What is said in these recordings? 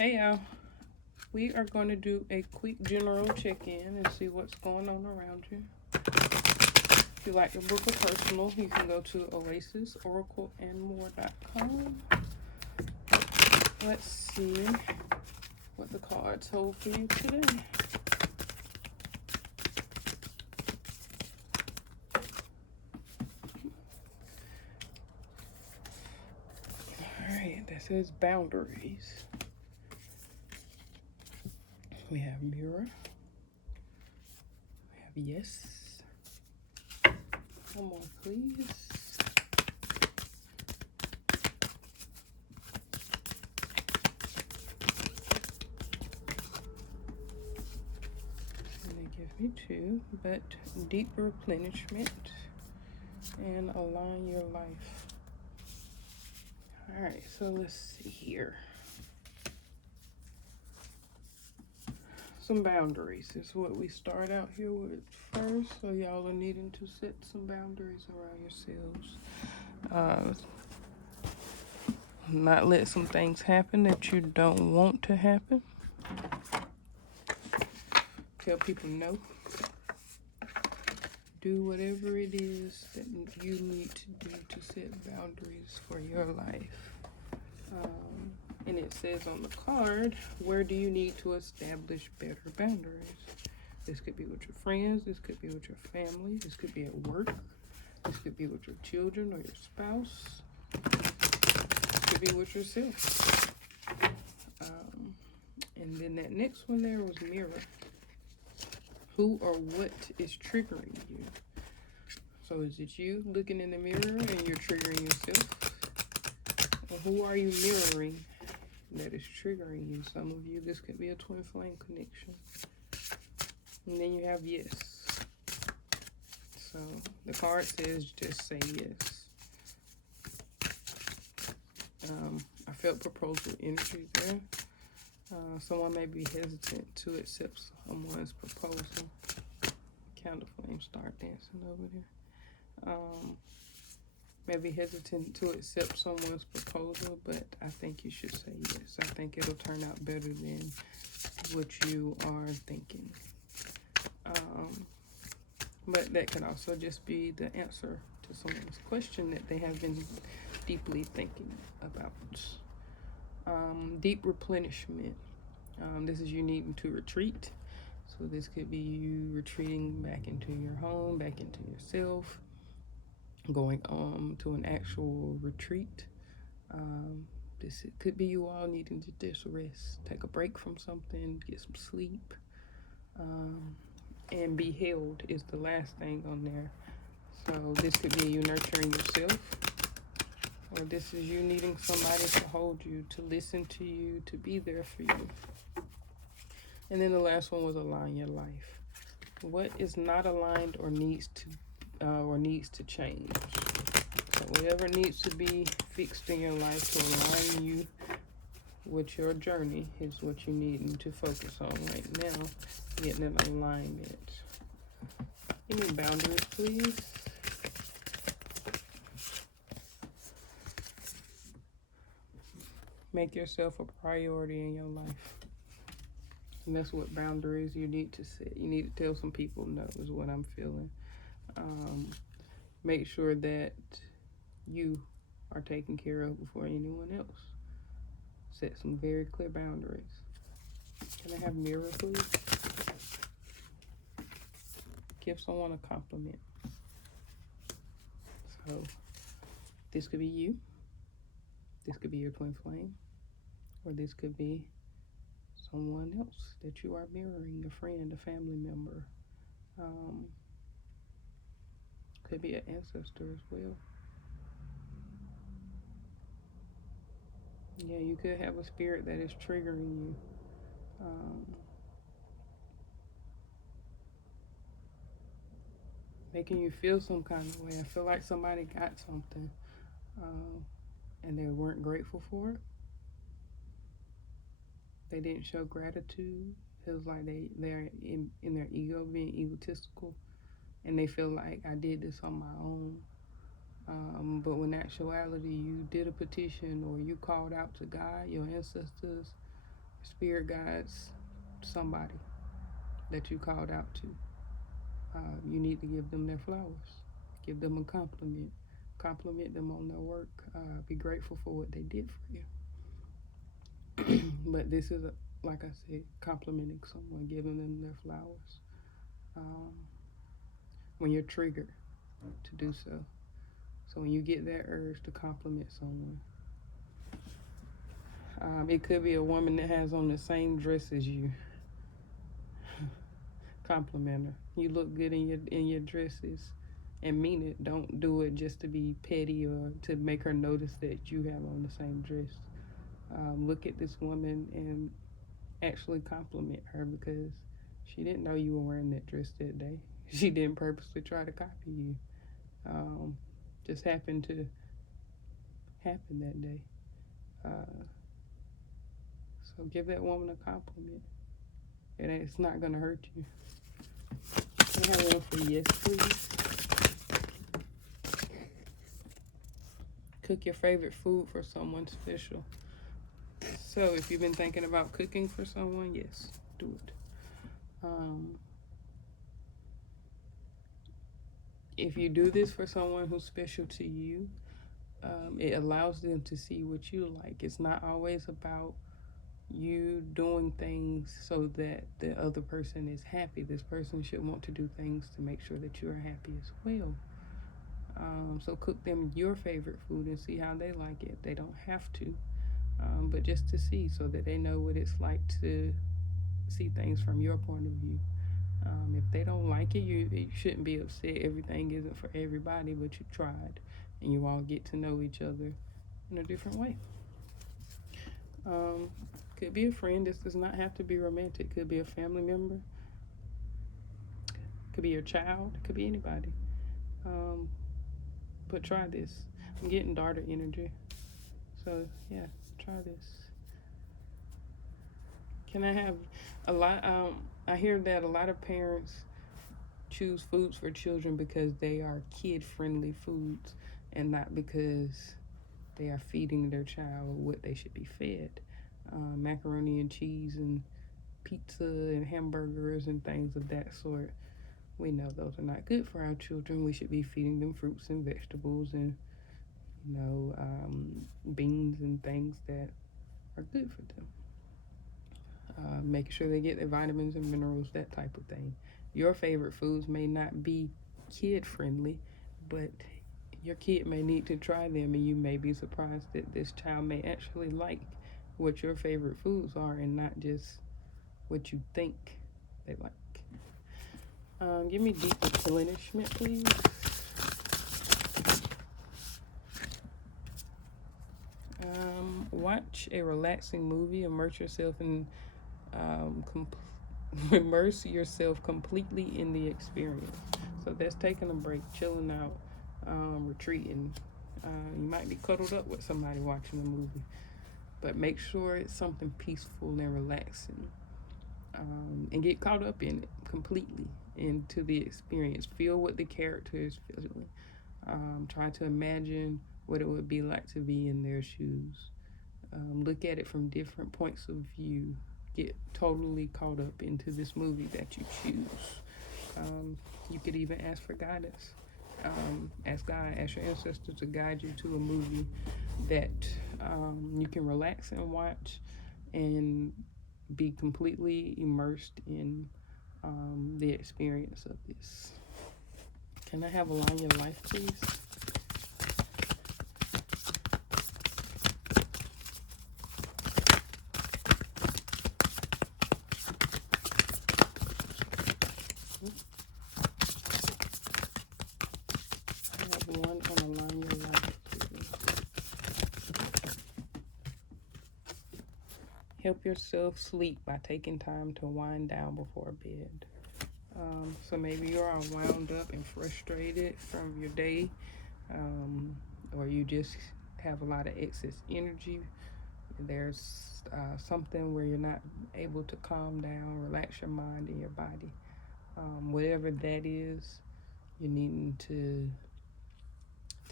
Hey y'all, we are going to do a quick general check-in and see what's going on around you. If you like your book of personal, you can go to oasisoracleandmore.com. Let's see what the cards hold for you today. Alright, that says boundaries. We have mirror. We have yes. One more, please. And they give me two, but deep replenishment and align your life. All right, so let's see here. Some boundaries is what we start out here with first. So y'all are needing to set some boundaries around yourselves. Not let some things happen that you don't want to happen. Tell people no. Do whatever it is that you need to do to set boundaries for your life. And it says on the card, where do you need to establish better boundaries? This could be with your friends, this could be with your family, this could be at work, this could be with your children or your spouse, this could be with yourself. And then that next one there was mirror. Who or what is triggering you? So is it you looking in the mirror and you're triggering yourself? Or who are you mirroring that is triggering you? Some of you, this could be a twin flame connection. And then you have yes. So the card says just say yes. I felt proposal energy there. Someone may be hesitant to accept someone's proposal. Candle flame start dancing over there. Maybe hesitant to accept someone's proposal, but I think you should say yes. I think it'll turn out better than what you are thinking. But that can also just be the answer to someone's question that they have been deeply thinking about. Deep replenishment. This is you needing to retreat. So this could be you retreating back into your home, back into yourself, going to an actual retreat. This could be you all needing to just rest, take a break from something, get some sleep. And be held is the last thing on there. So this could be you nurturing yourself, or this is you needing somebody to hold you, to listen to you, to be there for you. And then the last one was align your life. What is not aligned or needs to change? So whatever needs to be fixed in your life to align you with your journey is what you need to focus on right now. Getting an alignment. Give me boundaries, please. Make yourself a priority in your life. And that's what boundaries you need to set. You need to tell some people no is what I'm feeling. Make sure that you are taken care of before anyone else. Set some very clear boundaries. Can I have mirror, please? Give someone a compliment. So this could be you. This could be your twin flame. Or this could be someone else that you are mirroring, a friend, a family member. Could be an ancestor as well. Yeah, you could have a spirit that is triggering you. Making you feel some kind of way. I feel like somebody got something and they weren't grateful for it. They didn't show gratitude. It was like they're in their ego, being egotistical, and they feel like I did this on my own. But when actuality, you did a petition or you called out to God, your ancestors, Spirit guides somebody that you called out to. You need to give them their flowers. Give them a compliment. Compliment them on their work. Be grateful for what they did for you. But this is, like I said, complimenting someone, giving them their flowers. Um, when you're triggered to do so. So when you get that urge to compliment someone, it could be a woman that has on the same dress as you. Compliment her. You look good in your dresses, and mean it. Don't do it just to be petty or to make her notice that you have on the same dress. Look at this woman and actually compliment her, because she didn't know you were wearing that dress that day. She didn't purposely try to copy you. Just happened to happen that day. So give that woman a compliment. It's not going to hurt you. I have one for yes, please. Cook your favorite food for someone special. So if you've been thinking about cooking for someone, yes, do it. If you do this for someone who's special to you, it allows them to see what you like. It's not always about you doing things so that the other person is happy. This person should want to do things to make sure that you're happy as well. So cook them your favorite food and see how they like it. They don't have to, but just to see, so that they know what it's like to see things from your point of view. If they don't like it, you shouldn't be upset. Everything isn't for everybody, but you tried, and you all get to know each other in a different way. Could be a friend. This does not have to be romantic. Could be a family member. Could be your child. Could be anybody. But try this. I'm getting daughter energy. So yeah, try this. Can I have a lot? I hear that a lot of parents choose foods for children because they are kid-friendly foods, and not because they are feeding their child what they should be fed. Macaroni and cheese and pizza and hamburgers and things of that sort. We know those are not good for our children. We should be feeding them fruits and vegetables and, beans and things that are good for them. Making sure they get their vitamins and minerals, that type of thing. Your favorite foods may not be kid friendly, but your kid may need to try them, and you may be surprised that this child may actually like what your favorite foods are and not just what you think they like. Give me deep replenishment, please. Watch a relaxing movie. Immerse yourself completely in the experience. So that's taking a break, chilling out, retreating. You might be cuddled up with somebody watching a movie, but make sure it's something peaceful and relaxing. And get caught up in it completely, into the experience. Feel what the character is feeling. Try to imagine what it would be like to be in their shoes. Look at it from different points of view. Get totally caught up into this movie that you choose. You could even ask for guidance. Ask God, ask your ancestors to guide you to a movie that you can relax and watch and be completely immersed in the experience of this. Can I have Align Your Life, please? I have one on Align Your Life, please. Help yourself sleep by taking time to wind down before bed. So maybe you're all wound up and frustrated from your day, or you just have a lot of excess energy. There's something where you're not able to calm down, relax your mind and your body. Whatever that is, you're needing to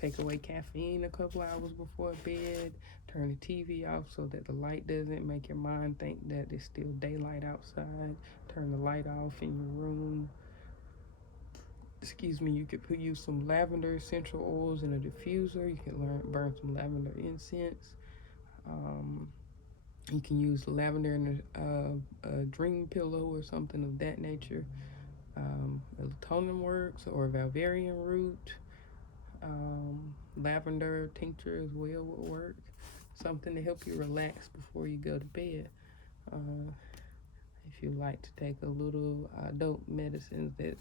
Take away caffeine a couple hours before bed. Turn the TV off so that the light doesn't make your mind think that it's still daylight outside. Turn the light off in your room. Excuse me, you could use some lavender essential oils in a diffuser. You can burn some lavender incense. You can use lavender in a dream pillow or something of that nature. Melatonin works, or valerian root. Lavender tincture as well will work. Something to help you relax before you go to bed. If you like to take a little dope medicines that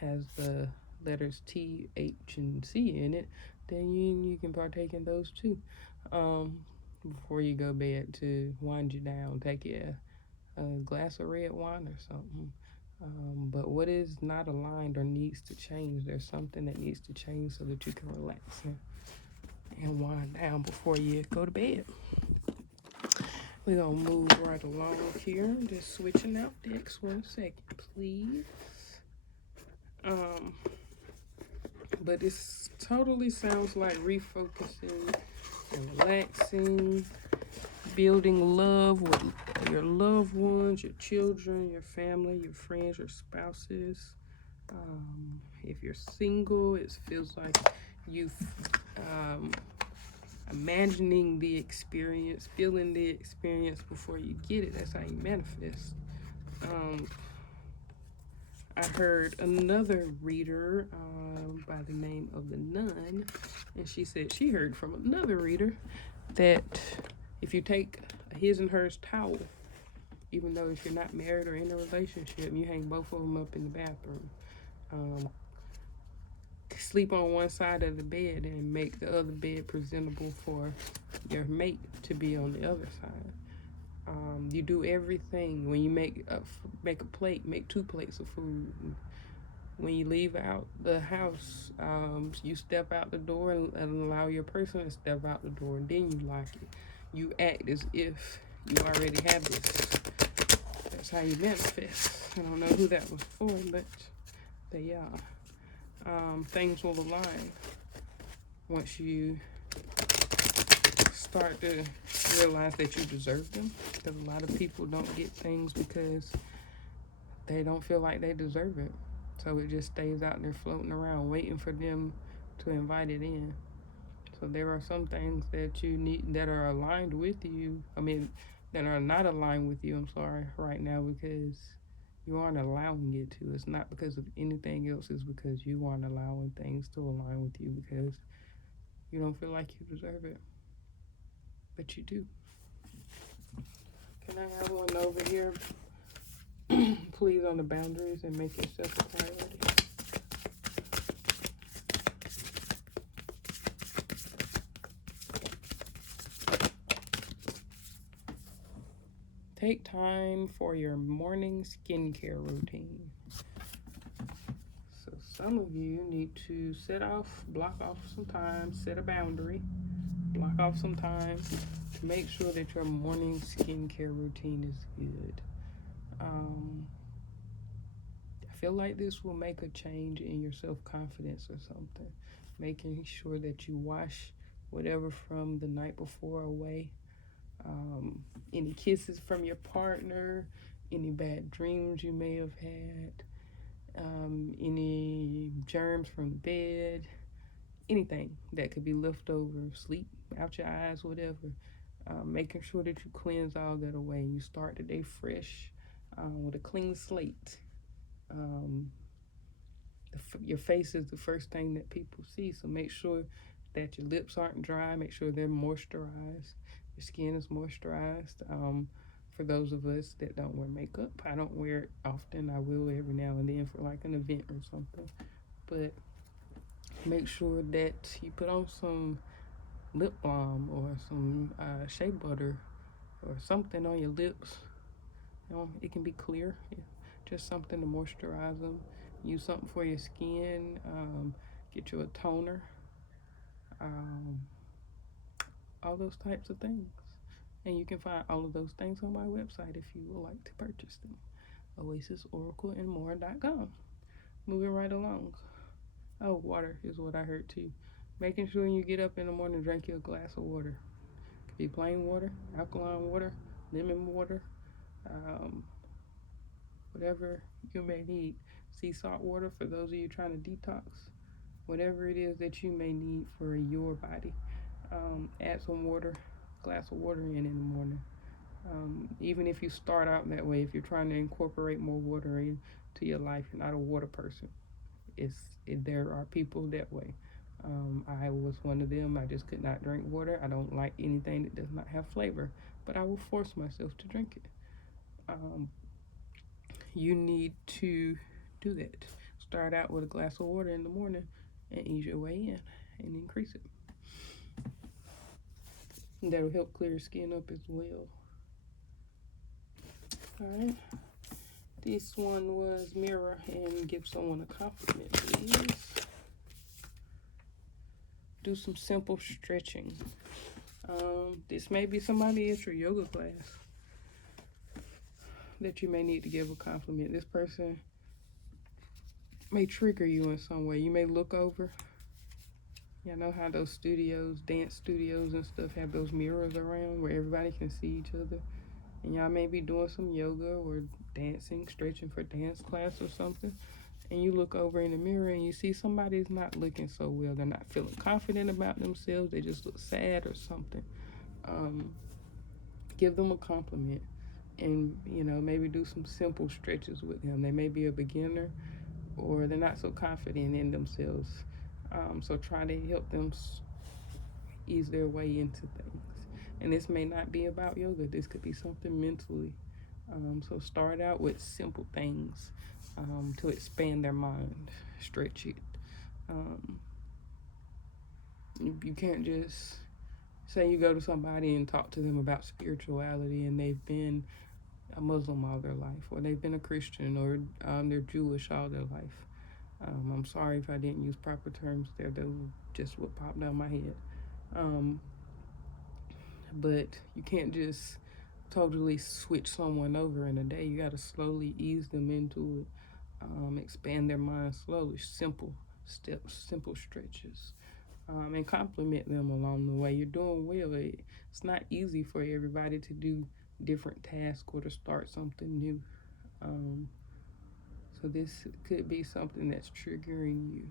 has the letters T, H, and C in it, then you can partake in those too. Before you go to bed, to wind you down, take a glass of red wine or something. But what is not aligned or needs to change, there's something that needs to change so that you can relax and wind down before you go to bed. We're going to move right along here. Just switching out decks 1 second, please. But this totally sounds like refocusing and relaxing, building love with your loved ones, your children, your family, your friends, your spouses. If you're single, it feels like you imagining the experience, feeling the experience before you get it. That's how you manifest. I heard another reader by the name of the Nun, and she said she heard from another reader that if you take a his and hers towel, even though if you're not married or in a relationship, you hang both of them up in the bathroom. Sleep on one side of the bed and make the other bed presentable for your mate to be on the other side. You do everything. When you make a plate, make 2 plates of food. When you leave out the house, you step out the door and allow your person to step out the door, and then you lock it. You act as if you already have this. That's how you manifest. I don't know who that was for, but yeah. Things will align once you start to realize that you deserve them. Because a lot of people don't get things because they don't feel like they deserve it. So it just stays out there floating around, waiting for them to invite it in. So there are some things that you need that are aligned with you. That are not aligned with you, right now, because you aren't allowing it to. It's not because of anything else. It's because you aren't allowing things to align with you because you don't feel like you deserve it. But you do. Can I have one over here? Please, on the boundaries and make yourself a priority. Take time for your morning skincare routine. So some of you need to block off some time, set a boundary, block off some time to make sure that your morning skincare routine is good. I feel like this will make a change in your self-confidence or something. Making sure that you wash whatever from the night before away. Any kisses from your partner, any bad dreams you may have had, any germs from the bed, anything that could be left over, sleep out your eyes, whatever. Making sure that you cleanse all that away and you start the day fresh with a clean slate. Your face is the first thing that people see, so make sure that your lips aren't dry. Make sure they're moisturized. Your skin is moisturized. For those of us that don't wear makeup, I don't wear it often. I will every now and then for like an event or something. But make sure that you put on some lip balm or some shea butter or something on your lips. It can be clear. Just something to moisturize them. Use something for your skin. Get you a toner. All those types of things. And you can find all of those things on my website if you would like to purchase them. OasisOracleandMore.com. Moving right along. Oh, water is what I heard too. Making sure when you get up in the morning, drink your glass of water. It could be plain water, alkaline water, lemon water, um, whatever you may need. Sea salt water for those of you trying to detox. Whatever it is that you may need for your body. Add some water, glass of water in the morning. Even if you start out that way, if you're trying to incorporate more water into your life, you're not a water person. There are people that way. I was one of them. I just could not drink water. I don't like anything that does not have flavor, but I will force myself to drink it. You need to do that. Start out with a glass of water in the morning and ease your way in and increase it. And that'll help clear your skin up as well. Alright. This one was mirror and give someone a compliment, please. Do some simple stretching. This may be somebody at your yoga class that you may need to give a compliment. This person may trigger you in some way. You may look over. Y'all know how those studios, dance studios and stuff, have those mirrors around where everybody can see each other. And y'all may be doing some yoga or dancing, stretching for dance class or something. And you look over in the mirror and you see somebody's not looking so well. They're not feeling confident about themselves. They just look sad or something. Give them a compliment and, maybe do some simple stretches with them. They may be a beginner or they're not so confident in themselves. So try to help them ease their way into things. And this may not be about yoga. This could be something mentally. So start out with simple things to expand their mind. Stretch it. You can't just say you go to somebody and talk to them about spirituality and they've been a Muslim all their life, or they've been a Christian, or they're Jewish all their life. I'm sorry if I didn't use proper terms there. That was just what popped down my head. But you can't just totally switch someone over in a day. You got to slowly ease them into it, expand their mind slowly, simple steps, simple stretches, and compliment them along the way. You're doing well. It's not easy for everybody to do different tasks or to start something new. So this could be something that's triggering you.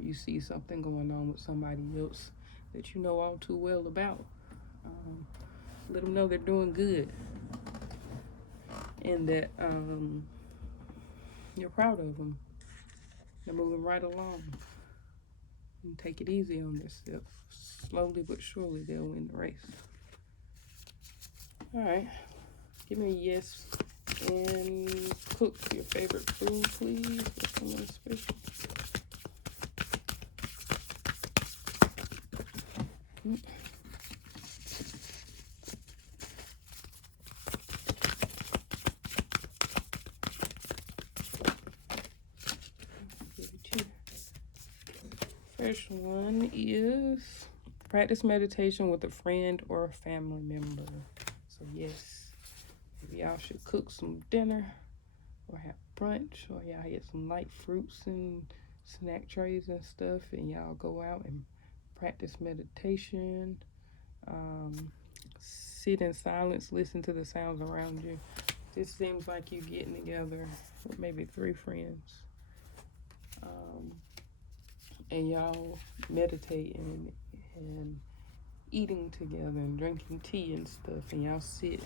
You see something going on with somebody else that you know all too well about. Let them know they're doing good and that you're proud of them. They're moving right along. And take it easy on themselves. Slowly but surely they'll win the race. All right, give me a yes and cook your favorite food, please. For someone special. First one is practice meditation with a friend or a family member. So yes, maybe y'all should cook some dinner or have brunch, or y'all get some light fruits and snack trays and stuff, and y'all go out and practice meditation. Sit in silence, listen to the sounds around you. This seems like you getting together with maybe 3 friends. And y'all meditating and eating together and drinking tea and stuff, and y'all sit.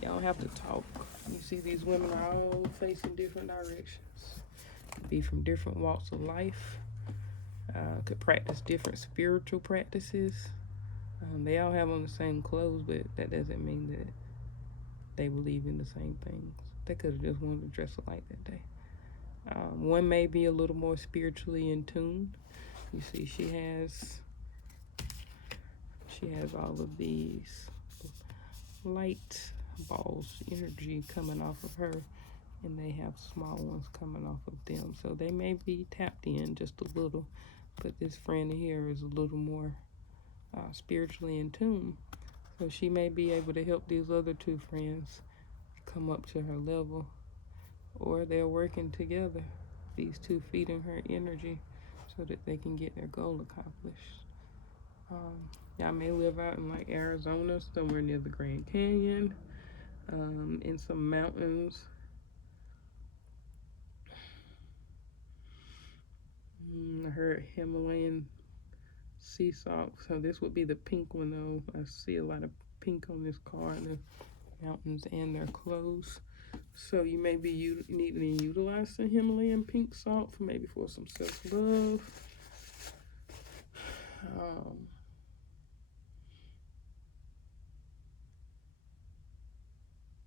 Y'all don't have to talk. You see these women are all facing different directions. Could be from different walks of life. Could practice different spiritual practices. They all have on the same clothes, but that doesn't mean that they believe in the same things. They could have just wanted to dress alike that day. One may be a little more spiritually in tune. You see, she has all of these light balls, energy coming off of her, and they have small ones coming off of them. So they may be tapped in just a little, but this friend here is a little more spiritually in tune. So she may be able to help these other 2 friends come up to her level, or they're working together, these 2 feeding her energy so that they can get their goal accomplished. Y'all may live out in like Arizona, somewhere near the Grand Canyon, in some mountains. I heard Himalayan sea salt. So this would be the pink one though. I see a lot of pink on this card, the mountains and their clothes. So you may be needing to utilize some Himalayan pink salt for maybe for some self-love.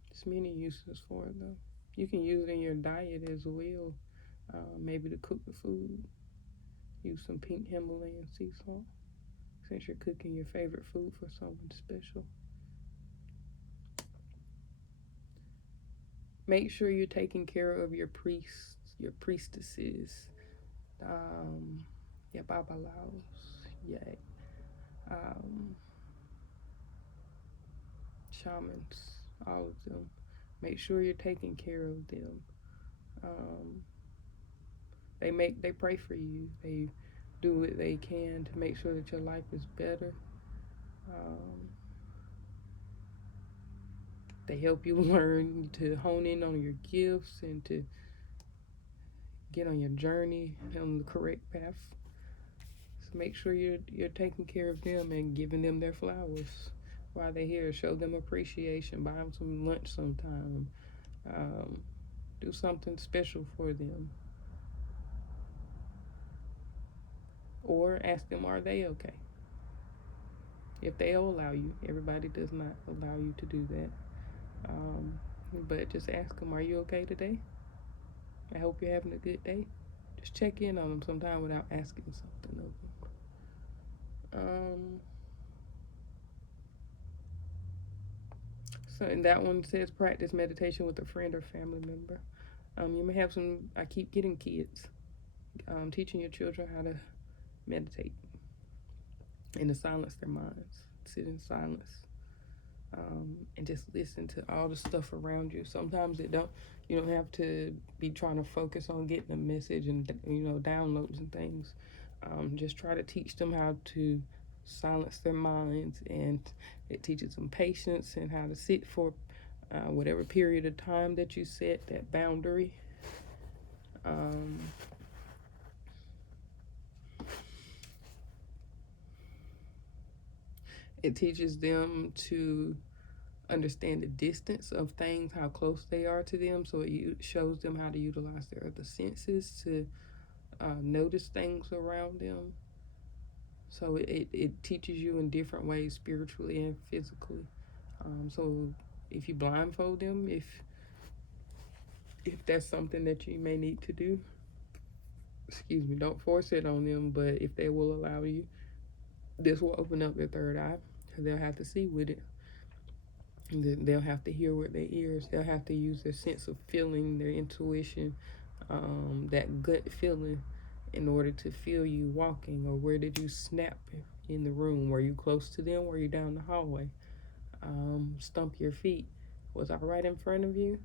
There's many uses for it though. You can use it in your diet as well. Maybe to cook the food. Use some pink Himalayan sea salt since you're cooking your favorite food for someone special. Make sure you're taking care of your priests, your priestesses, your babalaos, shamans, all of them. Make sure you're taking care of them. They pray for you. They do what they can to make sure that your life is better. They help you learn to hone in on your gifts and to get on your journey on the correct path. So make sure you're taking care of them and giving them their flowers while they're here. Show them appreciation. Buy them some lunch sometime. Do something special for them. Or ask them, are they okay? If they'll allow you. Everybody does not allow you to do that. But just ask them, are you okay today? I hope you're having a good day. Just check in on them sometime without asking something of them. So, and that one says practice meditation with a friend or family member. You may have some, I keep getting kids, teaching your children how to meditate and to silence their minds. Sit in silence. And just listen to all the stuff around you. Sometimes you don't have to be trying to focus on getting a message and downloads and things. Just try to teach them how to silence their minds, and it teaches them patience and how to sit for whatever period of time that you set, that boundary. It teaches them to understand the distance of things, how close they are to them. So it shows them how to utilize their other senses to notice things around them. So it teaches you in different ways, spiritually and physically. So if you blindfold them, if that's something that you may need to do, don't force it on them, but if they will allow you, this will open up their third eye, because they'll have to see with it. They'll have to hear with their ears. They'll have to use their sense of feeling, their intuition, that gut feeling, in order to feel you walking. Or where did you snap in the room? Were you close to them? Were you down the hallway? Stump your feet. Was I right in front of you?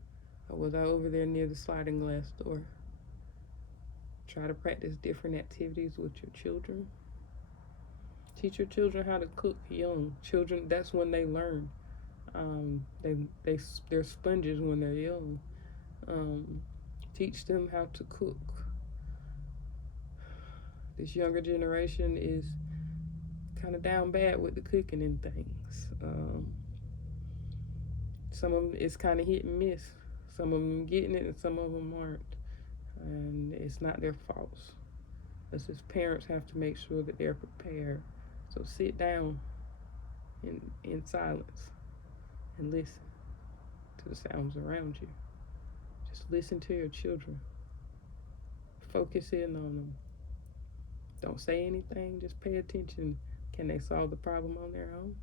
Or was I over there near the sliding glass door? Try to practice different activities with your children. Teach your children how to cook young. Children, that's when they learn. They're sponges when they're young. Teach them how to cook. This younger generation is kind of down bad with the cooking and things. Some of them, it's kind of hit and miss. Some of them getting it and some of them aren't. And it's not their faults. Us as parents have to make sure that they're prepared. So sit down in silence and listen to the sounds around you. Just listen to your children. Focus in on them. Don't say anything, just pay attention. Can they solve the problem on their own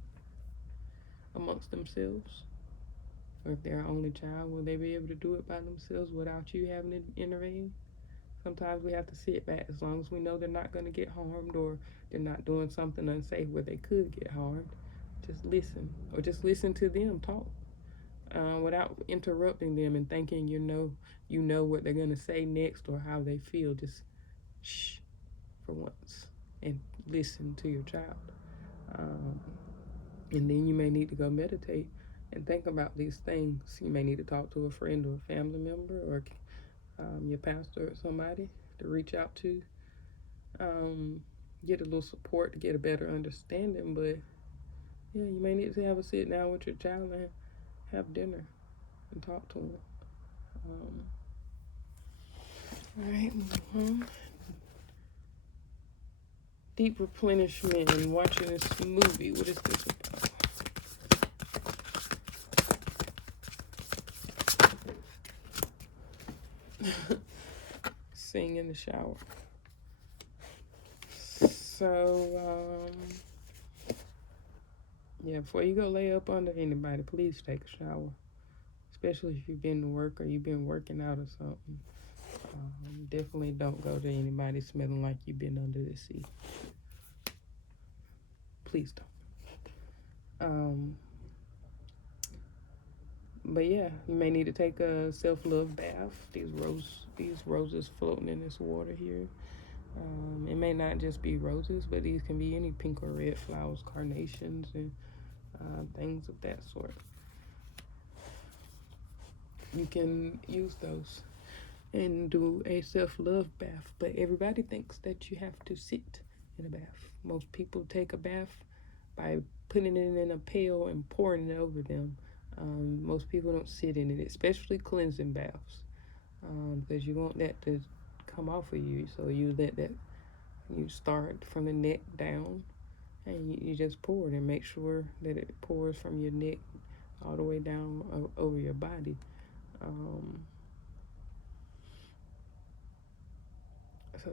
amongst themselves? Or if they're an only child, will they be able to do it by themselves without you having to intervene? Sometimes we have to sit back, as long as we know they're not going to get harmed or they're not doing something unsafe where they could get harmed. Just listen, or just listen to them talk without interrupting them and thinking you know what they're going to say next or how they feel. Just shh, for once and listen to your child. And then you may need to go meditate and think about these things. You may need to talk to a friend or a family member or your pastor or somebody to reach out to, get a little support to get a better understanding. But yeah, you may need to have a sit down with your child and have dinner and talk to them. All right. Deep replenishment and watching this movie. What is this about? Sing in the shower. So, yeah, before you go lay up under anybody, please take a shower. Especially if you've been to work or you've been working out or something. Definitely don't go to anybody smelling like you've been under the sea. Please don't. But yeah, you may need to take a self-love bath. These roses floating in this water here. It may not just be roses, but these can be any pink or red flowers, carnations, and things of that sort. You can use those and do a self-love bath, but everybody thinks that you have to sit in a bath. Most people take a bath by putting it in a pail and pouring it over them. Most people don't sit in it, especially cleansing baths, because you want that to come off of you. So you let that, you start from the neck down, and you just pour it and make sure that it pours from your neck all the way down over your body. So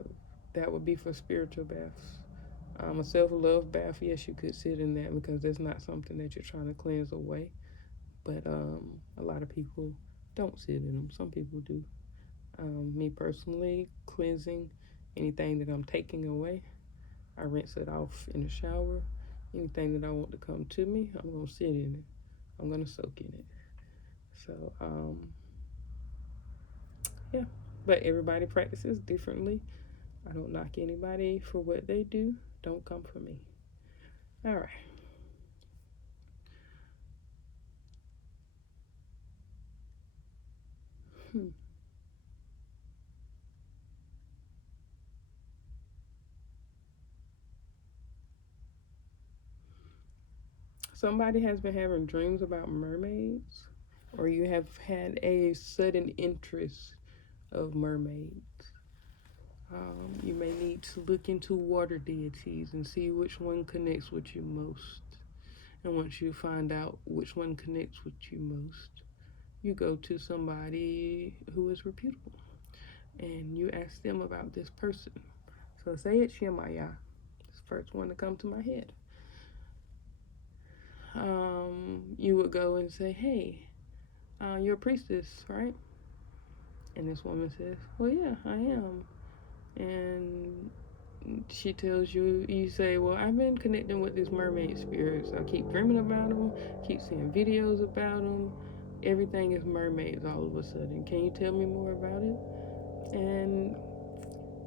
that would be for spiritual baths. A self-love bath, yes, you could sit in that because that's not something that you're trying to cleanse away. But a lot of people don't sit in them. Some people do. Me personally, cleansing anything that I'm taking away, I rinse it off in the shower. Anything that I want to come to me, I'm going to sit in it. I'm going to soak in it. So, yeah. But everybody practices differently. I don't knock anybody for what they do. Don't come for me. All right. Somebody has been having dreams about mermaids, or you have had a sudden interest of mermaids. You may need to look into water deities and see which one connects with you most. And once you find out which one connects with you most, you go to somebody who is reputable and you ask them about this person. So say it's Shemaya. It's the first one to come to my head. You would go and say, hey, you're a priestess, right? And this woman says, well, yeah, I am. And she tells you, you say, well, I've been connecting with these mermaid spirits. I keep dreaming about them, keep seeing videos about them. Everything is mermaids all of a sudden. Can you tell me more about it? And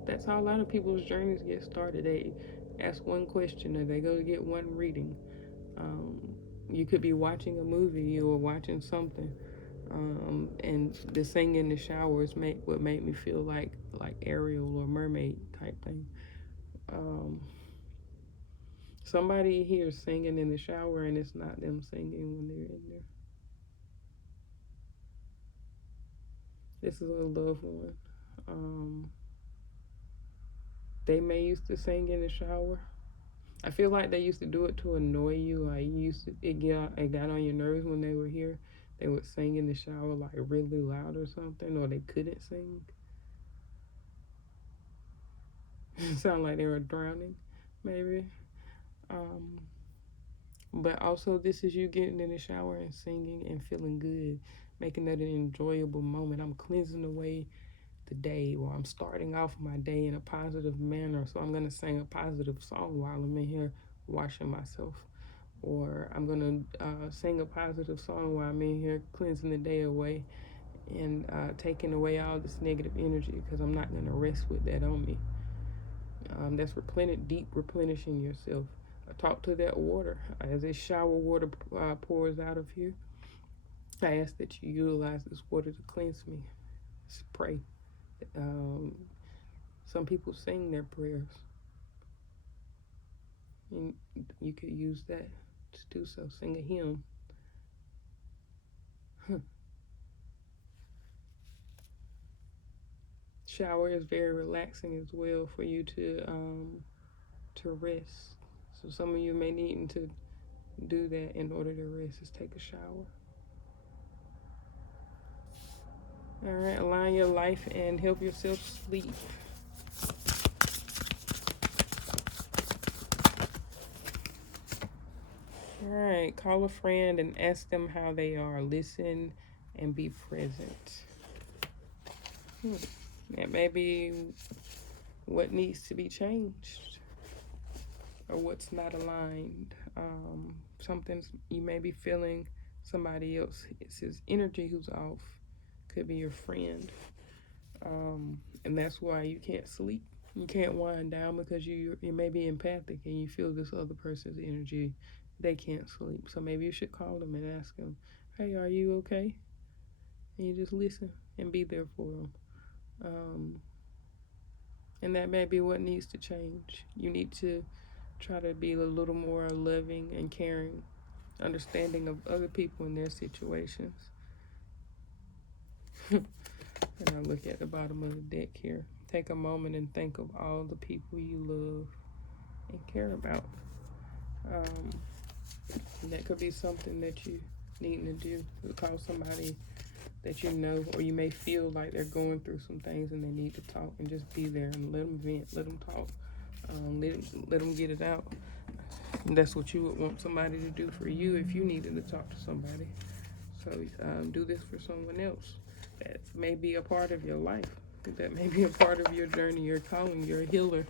that's how a lot of people's journeys get started. They ask one question or they go to get one reading. You could be watching a movie or watching something, and the singing in the showers what made me feel like Ariel or mermaid type thing. Somebody here singing in the shower and it's not them singing when they're in there. This is a loved one. They may used to sing in the shower. I feel like they used to do it to annoy you. Like it got on your nerves when they were here. They would sing in the shower like really loud or something, or they couldn't sing. Sound like they were drowning, maybe. But also, this is you getting in the shower and singing and feeling good, making that an enjoyable moment. I'm cleansing away the day, or I'm starting off my day in a positive manner. So I'm gonna sing a positive song while I'm in here washing myself, or I'm gonna sing a positive song while I'm in here cleansing the day away and taking away all this negative energy, because I'm not gonna rest with that on me. That's deep replenishing yourself. Talk to that water. As a shower water pours out of you, I ask that you utilize this water to cleanse me. Just pray. Some people sing their prayers. And you could use that to do so. Sing a hymn. Shower is very relaxing as well for you to rest. So some of you may need to do that in order to rest, is take a shower. All right, align your life and help yourself sleep. All right, call a friend and ask them how they are. Listen and be present. That may be what needs to be changed or what's not aligned. Something you may be feeling somebody else. It's his energy who's off. Could be your friend. And that's why you can't sleep. You can't wind down because you may be empathic and you feel this other person's energy. They can't sleep. So maybe you should call them and ask them, hey, are you okay? And you just listen and be there for them. And that may be what needs to change. You need to try to be a little more loving and caring, understanding of other people and their situations. And I look at the bottom of the deck here. Take a moment and think of all the people you love and care about. That could be something that you need to do. Call somebody that you know, or you may feel like they're going through some things and they need to talk, and just be there and let them vent, let them talk, let them get it out. And that's what you would want somebody to do for you if you needed to talk to somebody. So do this for someone else that may be a part of your life, that may be a part of your journey, your calling, you're a healer.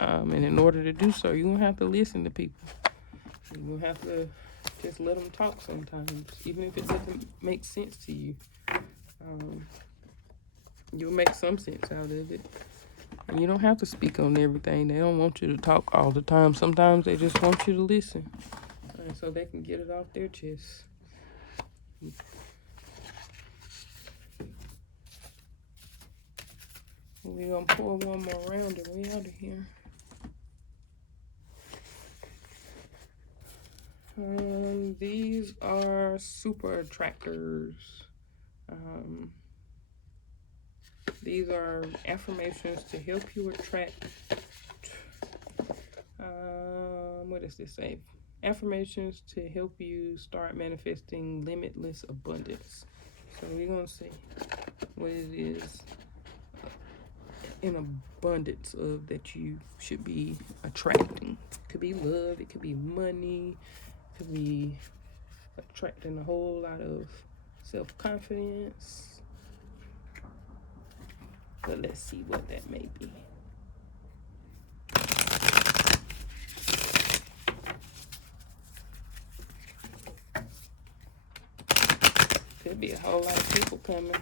And in order to do so, you're going to have to listen to people. You're going to have to just let them talk sometimes, even if it doesn't make sense to you. You'll make some sense out of it. And you don't have to speak on everything. They don't want you to talk all the time. Sometimes they just want you to listen, so they can get it off their chest. We're going to pull one more round and we out of here. These are super attractors. These are affirmations to help you attract. What does this say? Affirmations to help you start manifesting limitless abundance. So we're going to see what it is in abundance of that you should be attracting. It could be love, it could be money, it could be attracting a whole lot of self-confidence. But let's see what that may be. Could be a whole lot of people coming.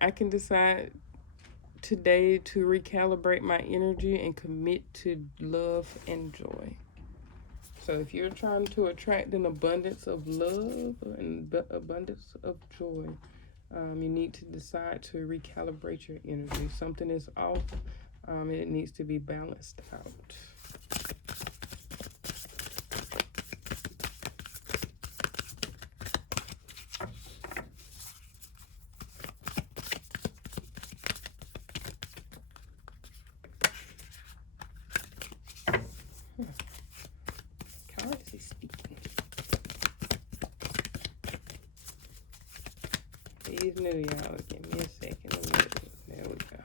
I can decide today to recalibrate my energy and commit to love and joy. So if you're trying to attract an abundance of love and abundance of joy, you need to decide to recalibrate your energy. Something is off, and it needs to be balanced out. Cards is speaking. These new, y'all. Give me a second. There we go.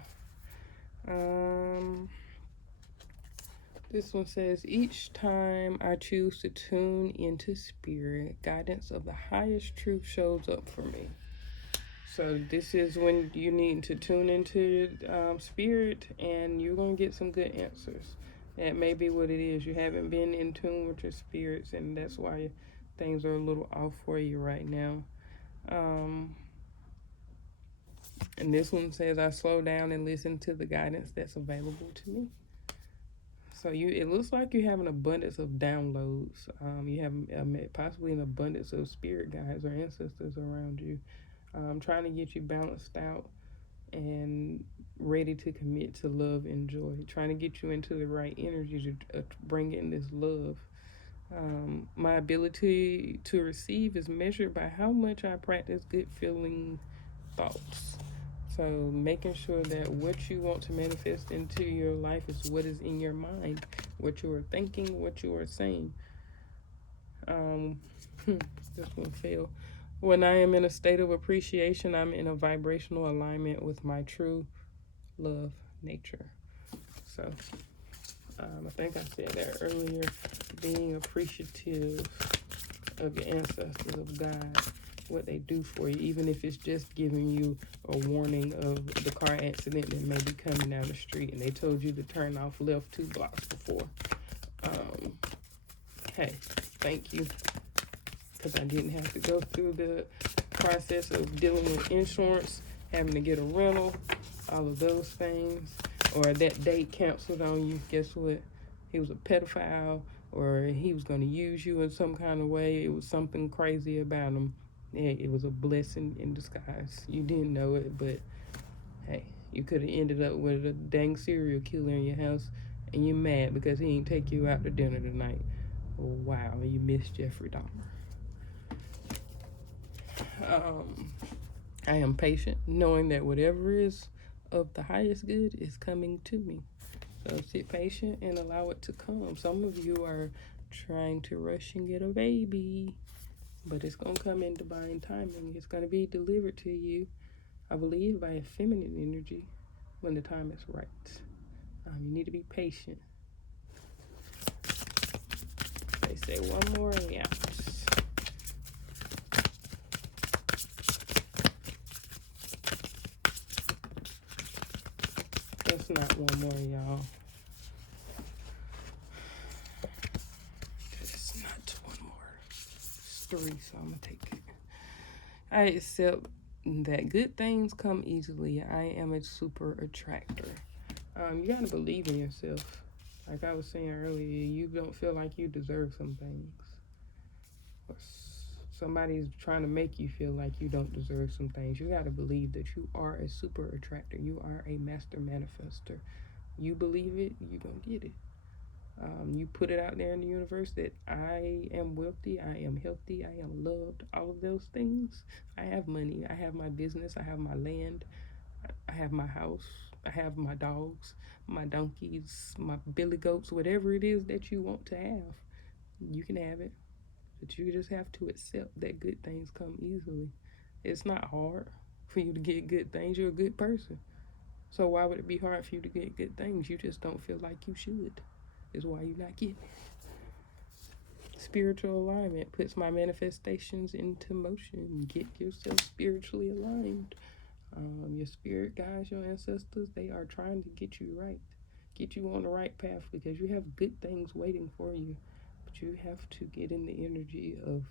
This one says, each time I choose to tune into spirit, guidance of the highest truth shows up for me. So this is when you need to tune into spirit, and you're going to get some good answers. That may be what it is. You haven't been in tune with your spirits, and that's why Things are a little off for you right now. And this one says, I slow down and listen to the guidance that's available to me. So it looks like you have an abundance of downloads. You have possibly an abundance of spirit guides or ancestors around you. Trying to get you balanced out and ready to commit to love and joy. Trying to get you into the right energy to bring in this love. My ability to receive is measured by how much I practice good feeling thoughts. So making sure that what you want to manifest into your life is what is in your mind, what you are thinking, what you are saying. This one failed. When I am in a state of appreciation, I'm in a vibrational alignment with my true love nature. So I think I said that earlier. Being appreciative of your ancestors, of God, what they do for you, even if it's just giving you a warning of the car accident that may be coming down the street and they told you to turn off left 2 blocks before. Hey, thank you, because I didn't have to go through the process of dealing with insurance, having to get a rental, all of those things, or that date canceled on you. Guess what? He was a pedophile, or he was going to use you in some kind of way. It was something crazy about him. It was a blessing in disguise. You didn't know it, but hey, you could have ended up with a dang serial killer in your house, and you're mad because he didn't take you out to dinner tonight. Oh, wow, you missed Jeffrey Dahmer. I am patient, knowing that whatever is of the highest good is coming to me. So sit patient and allow it to come. Some of you are trying to rush and get a baby, but it's going to come in divine timing. It's going to be delivered to you, I believe, by a feminine energy when the time is right. You need to be patient. They say one more and we out. That's not one more, y'all. It's not one more. It's 3, so I'm going to take it. I accept that good things come easily. I am a super attractor. You got to believe in yourself. Like I was saying earlier, you don't feel like you deserve some things. Or somebody's trying to make you feel like you don't deserve some things. You got to believe that you are a super attractor. You are a master manifester. You believe it, you're going to get it. You put it out there in the universe that I am wealthy, I am healthy, I am loved, all of those things. I have money, I have my business, I have my land, I have my house, I have my dogs, my donkeys, my billy goats, whatever it is that you want to have, you can have it. But you just have to accept that good things come easily. It's not hard for you to get good things. You're a good person. So why would it be hard for you to get good things? You just don't feel like you should. Is why you're not getting it. Spiritual alignment puts my manifestations into motion. Get yourself spiritually aligned. Your spirit guides, your ancestors, they are trying to get you right. Get you on the right path because you have good things waiting for you. But you have to get in the energy of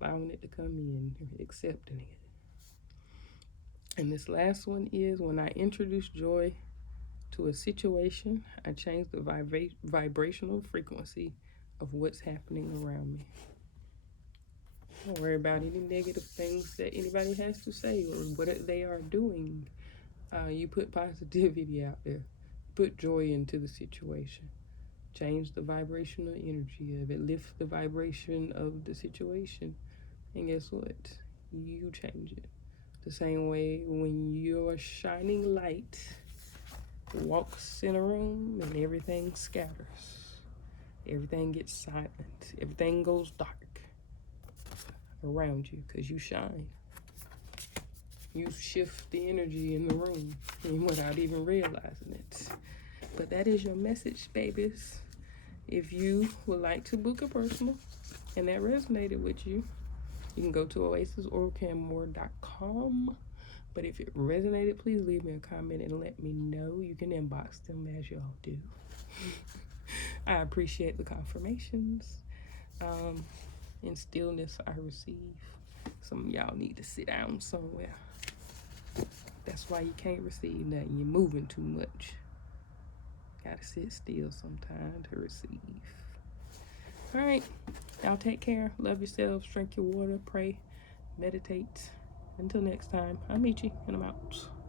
allowing it to come in, accepting it. And this last one is when I introduce joy to a situation, I change the vibrational frequency of what's happening around me. Don't worry about any negative things that anybody has to say or what they are doing. You put positivity out there. Put joy into the situation. Change the vibrational energy of it. Lift the vibration of the situation. And guess what? You change it. The same way when your shining light walks in a room and everything scatters. Everything gets silent. Everything goes dark around you because you shine. You shift the energy in the room without even realizing it. But that is your message, babies. If you would like to book a personal and that resonated with you, you can go to oasisorcammore.com. But if it resonated, please leave me a comment and let me know. You can inbox them as y'all do. I appreciate the confirmations. In stillness I receive. Some of y'all need to sit down somewhere. That's why you can't receive nothing. You're moving too much. Gotta sit still sometime to receive. All right. Y'all take care. Love yourselves. Drink your water. Pray. Meditate. Until next time, I'm Michi, and I'm out.